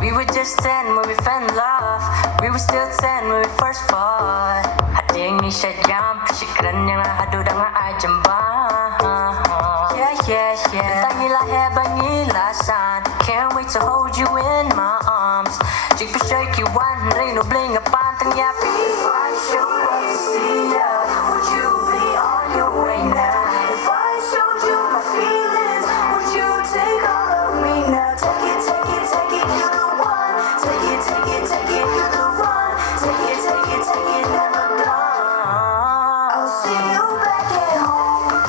We were just 10 when we fell in love. We were still 10 when we first fought. Hati yang ni syat jam, pikiran yang lah hadu dengan ajamba. Yeah, yeah, yeah. Tangilah hebangilah san. Can't wait to hold you in my arms. Jig for shake you one, ring no bling a pantang ya. If I showed up to see ya, would you be on your way now? If I showed you my feelings, would you take all of me now? Take it, take it, take it, you're the one. Take it, take it, take it, you're the one. Take it, take it, take it, never gone. I'll see you back at home.